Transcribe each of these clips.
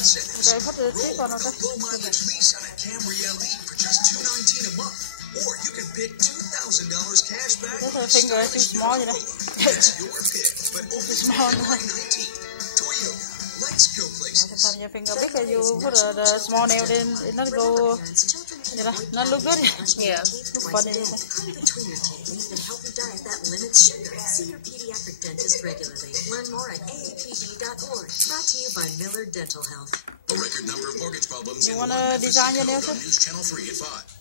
incentives. Okay, put the tip on it. Low mileage lease on a Camry LE for just $219 a month. Or you can pick $2,000 cash back. This finger is too small, you know. It's your pick, but only February 19th. Toyota, let's go places. Sometimes your finger big, you put the small nail in, it not go, you know, not look good. Yeah. Look funny. Between your teeth and help you diet that limits sugar. See your pediatric dentist regularly. Learn more at aapd.org. Brought to you by Miller Dental Health. A record number of mortgage problems You in want to design your nails? News Channel 3 at 5.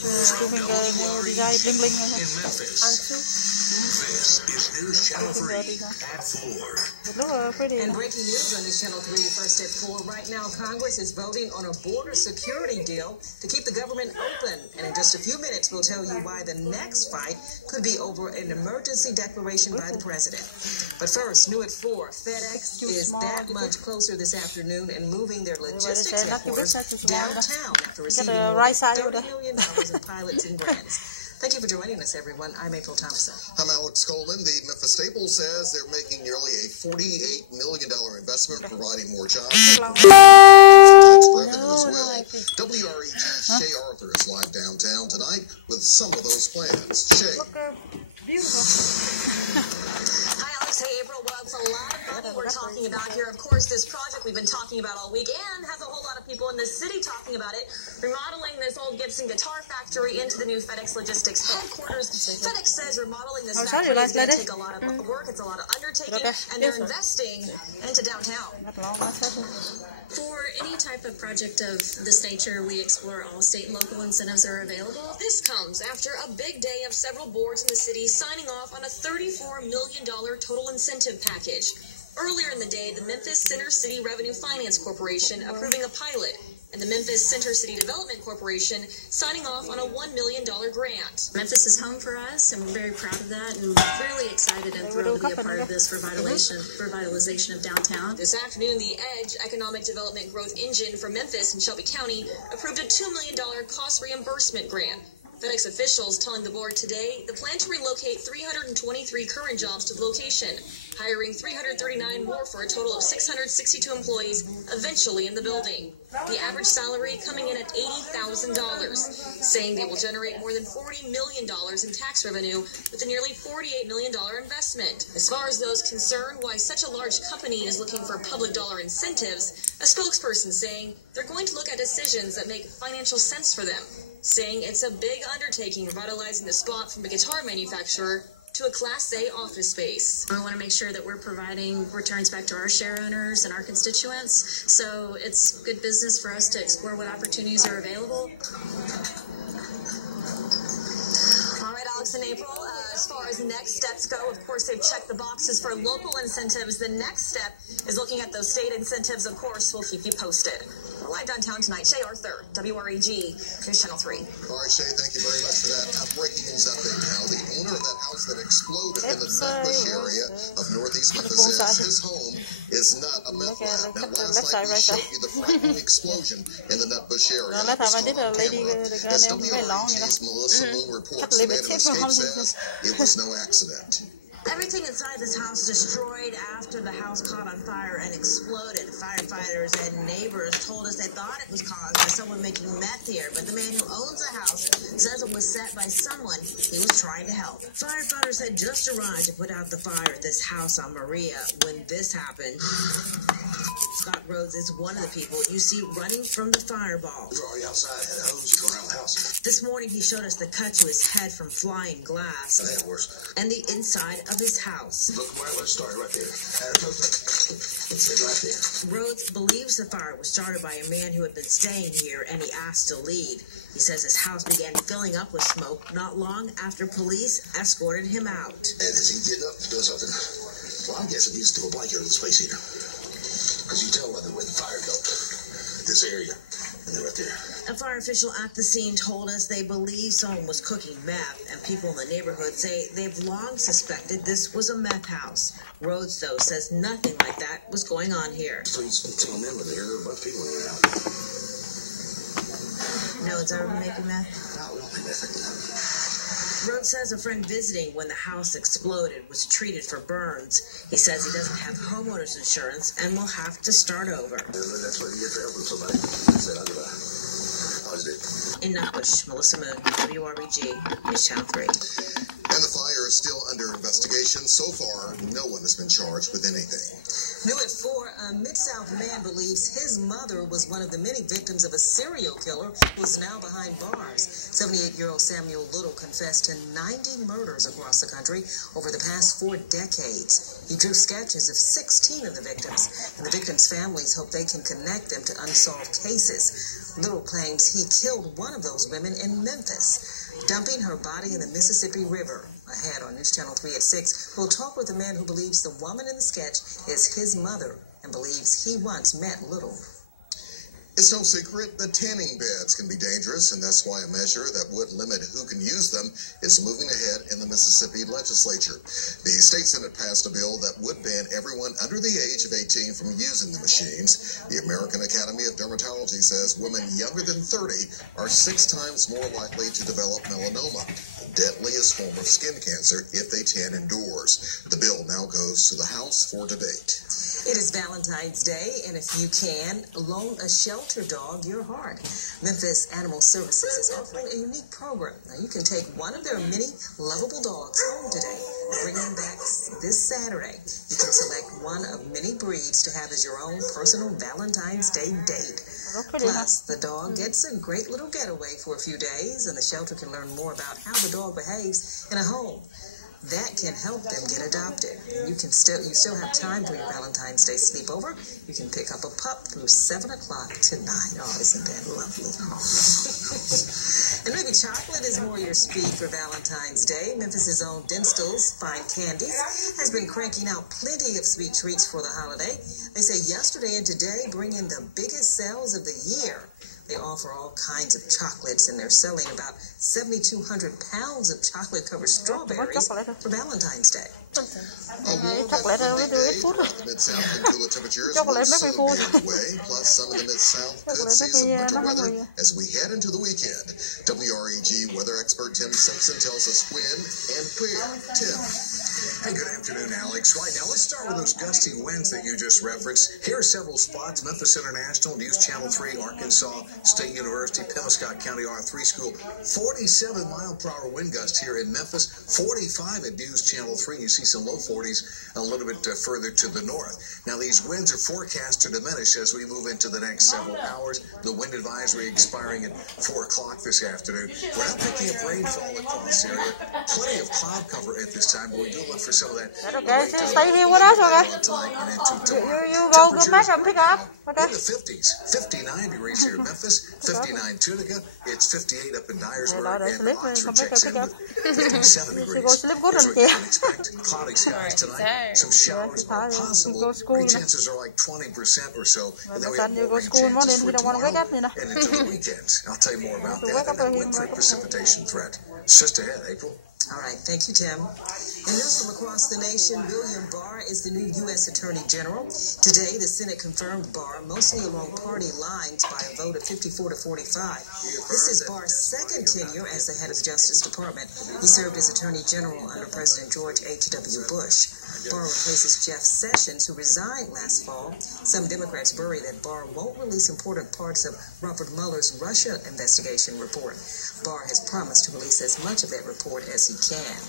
Two finger design bling bling. In Memphis. This is News Channel 3 at 4. It looks pretty. And breaking news on News Channel 3 first at 4. Right now, Congress is voting on a border security deal to keep the government open. And in just a few minutes, we'll tell you why the next fight could be over an emergency declaration by the president. But first, new at 4, FedEx is that much closer this afternoon and moving their logistics headquarters downtown after receiving more than $30 million in pilots and grants. Thank you for joining us, everyone. I'm April Thompson. I'm Alex Coleman. The Memphis Staples says they're making nearly a $48 million investment, providing more jobs and tax revenue as well. WREG's Shay Arthur is live downtown tonight with some of those plans. Shay. Look, beautiful. Hi, Alex. Hey, April. Well, it's a lot of money we're talking about here. Of course, this project we've been talking about all week and has a whole lot of people in the city talking about it. Remodeling this old Gibson guitar factory into the new FedEx Logistics headquarters. FedEx says remodeling this factory is going to take a lot of work. It's a lot of undertaking, and they're investing into downtown. For any type of project of this nature, we explore all state and local incentives that are available. This comes after a big day of several boards in the city signing off on a $34 million total incentive package. Earlier in the day, the Memphis Center City Revenue Finance Corporation approving a pilot, and the Memphis Center City Development Corporation signing off on a $1 million grant. Memphis is home for us, and we're very proud of that, and really excited and thrilled to be a part of this revitalization of downtown. This afternoon, the EDGE Economic Development Growth Engine for Memphis and Shelby County approved a $2 million cost reimbursement grant. FedEx officials telling the board today the plan to relocate 323 current jobs to the location, hiring 339 more for a total of 662 employees eventually in the building. The average salary coming in at $80,000, saying they will generate more than $40 million in tax revenue with a nearly $48 million investment. As far as those concerned why such a large company is looking for public dollar incentives, a spokesperson saying they're going to look at decisions that make financial sense for them, saying it's a big undertaking revitalizing the spot from a guitar manufacturer to a Class A office space. We want to make sure that we're providing returns back to our share owners and our constituents, so it's good business for us to explore what opportunities are available. All right, Alex and April, as far as next steps go, of course, they've checked the boxes for local incentives. The next step is looking at those state incentives. Of course, we'll keep you posted. We're live downtown tonight. Shay Arthur, WREG, News Channel 3. All right, Shay, thank you very much for that. Breaking news update now. The owner of that house that exploded in the Nutbush area of northeast Memphis says his home is not a meth lab. Now, last night we showed you the frightening explosion in the Nutbush area. That was caught on camera. As WREG's Melissa Moon reports, the man who escaped says it was no accident. Everything inside this house destroyed after the house caught on fire and exploded. Firefighters and neighbors told us they thought it was caused by someone making meth here, but the man who owns the house says it was set by someone he was trying to help. Firefighters had just arrived to put out the fire at this house on Maria when this happened. Scott Rhodes is one of the people you see running from the fireball. We were already outside, had a hose going around the house. This morning he showed us the cut to his head from flying glass and the inside of his house. Look where it started, right there. Right there. Rhodes believes the fire was started by a man who had been staying here and he asked to leave. He says his house began filling up with smoke not long after police escorted him out. And as he getting up, doing something, well, I'm guessing he's threw a blanket on the space heater. Because you tell where the fire dumped this area. And they're right there. A fire official at the scene told us they believe someone was cooking meth, and people in the neighborhood say they've long suspected this was a meth house. Rhodes, though, says nothing like that was going on here. So he's telling them that there are a bunch of people in there. No one's ever been making meth? No, we don't make meth like that. Rhodes says a friend visiting when the house exploded was treated for burns. He says he doesn't have homeowner's insurance and will have to start over. That's what you get for helping somebody. In Nutbush, Melissa Moon, WREG, News Channel 3. And the fire is still under investigation. So far, no one has been charged with anything. New at 4, a Mid-South man believes his mother was one of the many victims of a serial killer who is now behind bars. 78-year-old Samuel Little confessed to 90 murders across the country over the past 4 decades. He drew sketches of 16 of the victims, and the victims' families hope they can connect them to unsolved cases. Little claims he killed one of those women in Memphis, dumping her body in the Mississippi River. Ahead on News Channel 3 at 6, we'll talk with a man who believes the woman in the sketch is his mother and believes he once met Little. It's no secret that tanning beds can be dangerous, and that's why a measure that would limit who can use them is moving ahead in the Mississippi legislature. The state Senate passed a bill that would ban everyone under the age of 18 from using the machines. The American Academy of Dermatology says women younger than 30 are 6 times more likely to develop melanoma, the deadliest form of skin cancer, if they tan indoors. The bill now goes to the House for debate. It is Valentine's Day, and if you can, loan a shelter dog your heart. Memphis Animal Services is offering a unique program. Now, you can take one of their many lovable dogs home today and bring them back this Saturday. You can select one of many breeds to have as your own personal Valentine's Day date. Plus, the dog gets a great little getaway for a few days, and the shelter can learn more about how the dog behaves in a home. That can help them get adopted. You still have time for your Valentine's Day sleepover. You can pick up a pup through 7 o'clock tonight. Oh, isn't that lovely? And maybe chocolate is more your speed for Valentine's Day. Memphis' own Dinstall's Fine Candies has been cranking out plenty of sweet treats for the holiday. They say yesterday and today bring in the biggest sales of the year. They offer all kinds of chocolates, and they're selling about 7,200 pounds of chocolate-covered strawberries for Valentine's Day. A warm and sunny day throughout the Mid-South, and cooler temperatures will soon be underway. Plus, some of the Mid-South could see some winter weather as we head into the weekend. WREG weather expert Tim Simpson tells us when and where. Tim. Hey, good afternoon, Alex. Right now, let's start with those gusty winds that you just referenced. Here are several spots: Memphis International, News Channel 3, Arkansas State University, Pemiscot County R3 School. 47-mile-per-hour wind gusts here in Memphis, 45 at News Channel 3. You see some low 40s a little bit further to the north. Now, these winds are forecast to diminish as we move into the next several hours. The wind advisory expiring at 4 o'clock this afternoon. We're not picking up rainfall across the area. Plenty of cloud cover at this time, but we do look for some of that. Okay, stay here with us, okay? You go back and pick up. Okay. In the 50s, 59 degrees here in Memphis, 59 Tunica, it's 58 up in Dyersburg, and Oxford checks in with 57 degrees. Here's what you can expect: cloudy skies tonight, some showers are possible. Rain chances are like 20% or so, and then we have more rain chances for tomorrow and into the weekend. I'll tell you more about that and that wintry precipitation threat. It's just ahead, April. All right, thank you, Tim. In news from across the nation, William Barr is the new U.S. Attorney General. Today, the Senate confirmed Barr, mostly along party lines, by a vote of 54 to 45. This is Barr's second tenure as the head of the Justice Department. He served as Attorney General under President George H.W. Bush. Barr replaces Jeff Sessions, who resigned last fall. Some Democrats worry that Barr won't release important parts of Robert Mueller's Russia investigation report. Barr has promised to release as much of that report as he can.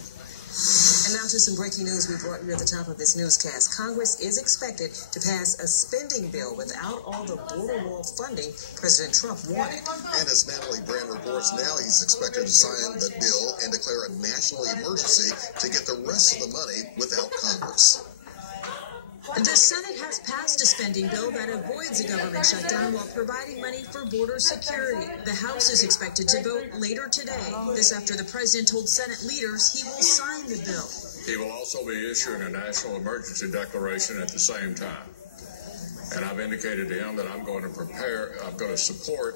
And now to some breaking news we brought you at the top of this newscast. Congress is expected to pass a spending bill without all the border wall funding President Trump wanted. And as Natalie Brand reports, now he's expected to sign the bill and declare a national emergency to get the rest of the money without Congress. The Senate has passed a spending bill that avoids a government shutdown while providing money for border security. The House is expected to vote later today. This after the president told Senate leaders he will sign the bill. He will also be issuing a national emergency declaration at the same time. And I've indicated to him that I'm going to support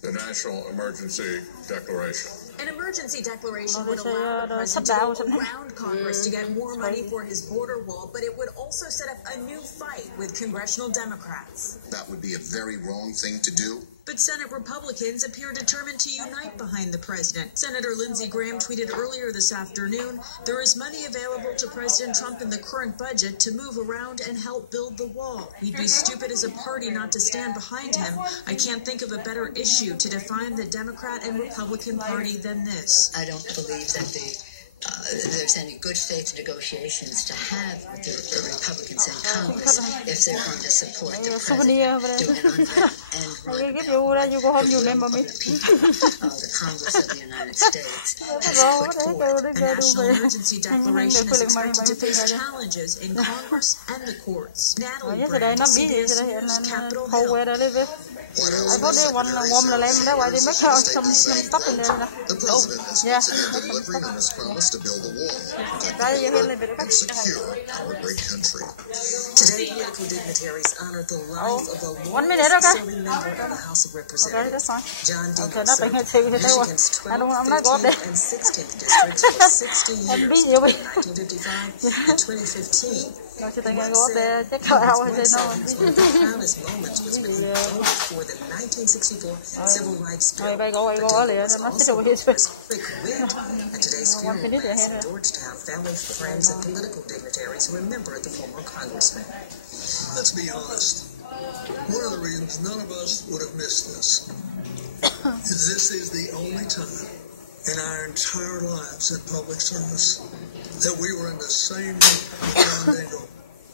the national emergency declaration. An emergency declaration would allow the president to go around Congress to get more money for his border wall, but it would also set up a new fight with congressional Democrats. That would be a very wrong thing to do. But Senate Republicans appear determined to unite behind the president. Senator Lindsey Graham tweeted earlier this afternoon, "There is money available to President Trump in the current budget to move around and help build the wall. We'd be stupid as a party not to stand behind him. I can't think of a better issue to define the Democrat and Republican Party than this." I don't believe that there's any good faith negotiations to have with the Republicans in Congress if they're going to support the president doing an unfair and the Congress of the United States has put forward. A national emergency declaration is expected to face challenges in Congress and the courts. Natalie Brand, CBS News, Capitol Hill. The president has once again delivering on his promise to build a wall, protect and secure our great country. Today, political dignitaries honored the life of a long-serving member of the House of Representatives, John D. Michigan's 12th, 15th, and 16th districts for 60 years between 1955 and 2015. One said one of the proudest moments was when he voted for the 1964 Civil Rights Bill. The deal was also his quick wit. At today's funeral mass in Georgetown, family, friends, and political dignitaries remembered the former congressman. Let's be honest. One of the reasons none of us would have missed this is this is the only time in our entire lives in public service that we were in the same room with John Dingell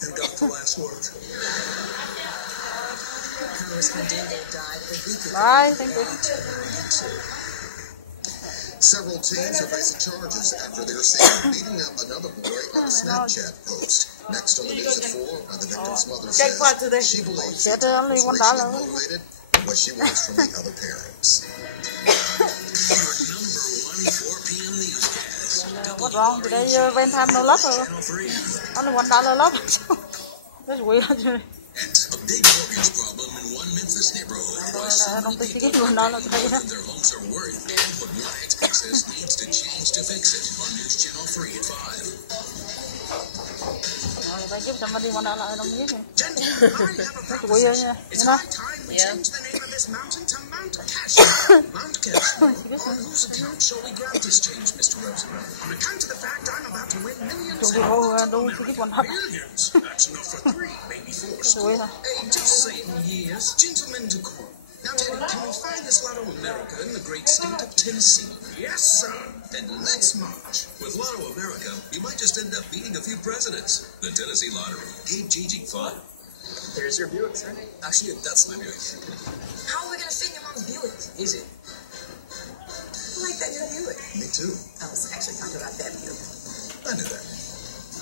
and got the last word. Congressman Dingell died a week ago. Several teens are facing charges after they're seen beating up another boy on a Snapchat post. Next on the news at 4, the victim's mother says she believes the attack was racially motivated and what she wants from the other parents. Your number 1 4 p.m. newscast. What's wrong today? When time no love. Only $1 love. That's weird. A big mortgage problem in one Memphis neighborhood. Why so many people are more than their homes are worth, and what one expert says needs to change to fix it. On News Channel 3 at 5. If I give somebody $1, I don't give him. Gentlemen, I have a proposition. It's high time we change the name of this mountain to Mount Cashmere. Mount Cashmere. On whose account shall we grant this change, Mr. Roosevelt? On account of the fact I'm about to win millions and millions. That's enough for 3, maybe 4 score. Just saying years. Gentlemen to call. Now, Teddy, can we find this Lotto America in the great state of Tennessee? Yes, sir. Then let's march. With Lotto America, you might just end up beating a few presidents. The Tennessee Lottery. Game changing fun. There's your Buick, sir. Actually, that's my Buick. How are we going to fit him on the Buick? Easy. I like that new Buick. Me too. I was actually talking about that Buick. I knew that.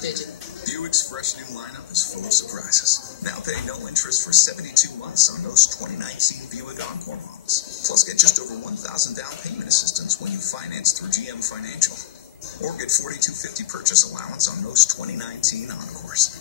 Did you? Buick's fresh new lineup is full of surprises. Now pay no interest for 72 months on those 2019 Buick Encore models. Plus get just over $1,000 down payment assistance when you finance through GM Financial. Or get $4,250 purchase allowance on those 2019 Encores.